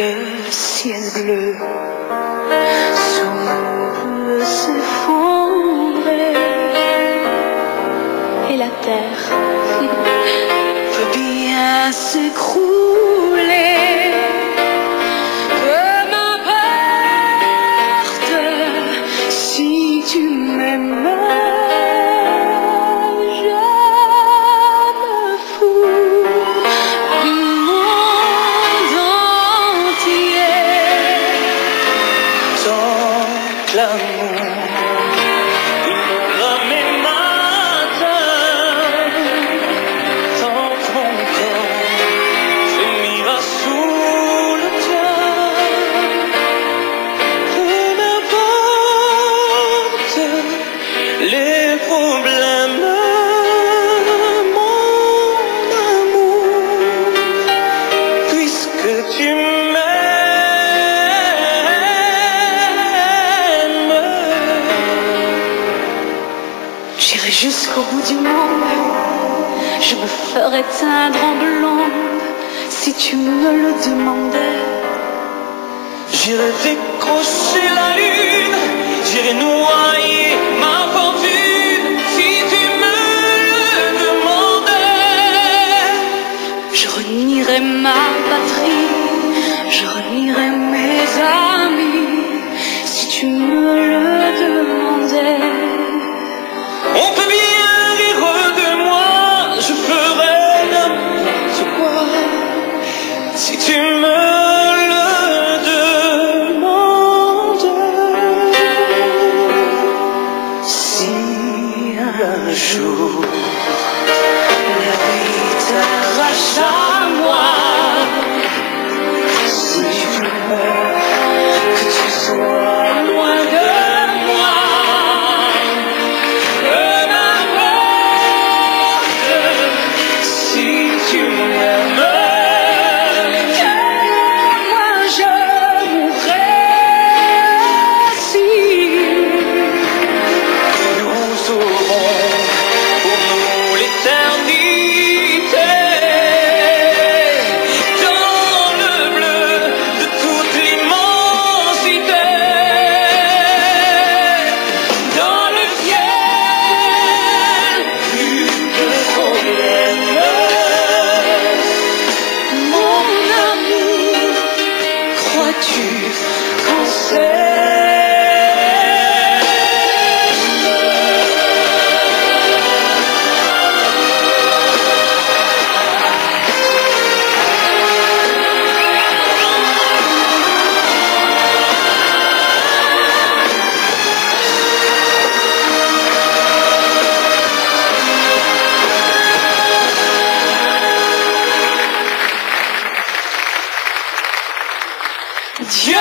le ciel bleu semble s'effondrer et la terre peut bien s'écrouler. Peu m'importe si tu m'aimes. L'amour inondera mes matins, tant mon corps frémira sous le tien. Peu m'importe les problèmes, mon amour, puisque tu m'aimes. J'irai jusqu'au bout du monde, je me ferai teindre en blonde si tu me le demandais. J'irai décrocher la lune, j'irai noyer ma fortune si tu me le demandais. Je renierai ma patrie, je renierai mes amis si tu me le demandais. On peut bien rire de moi, je ferai n'importe quoi si tu me le demandes. Si un jour la vie t'arrache à moi, si tu veux que tu sois loin de moi, qu'on Dieu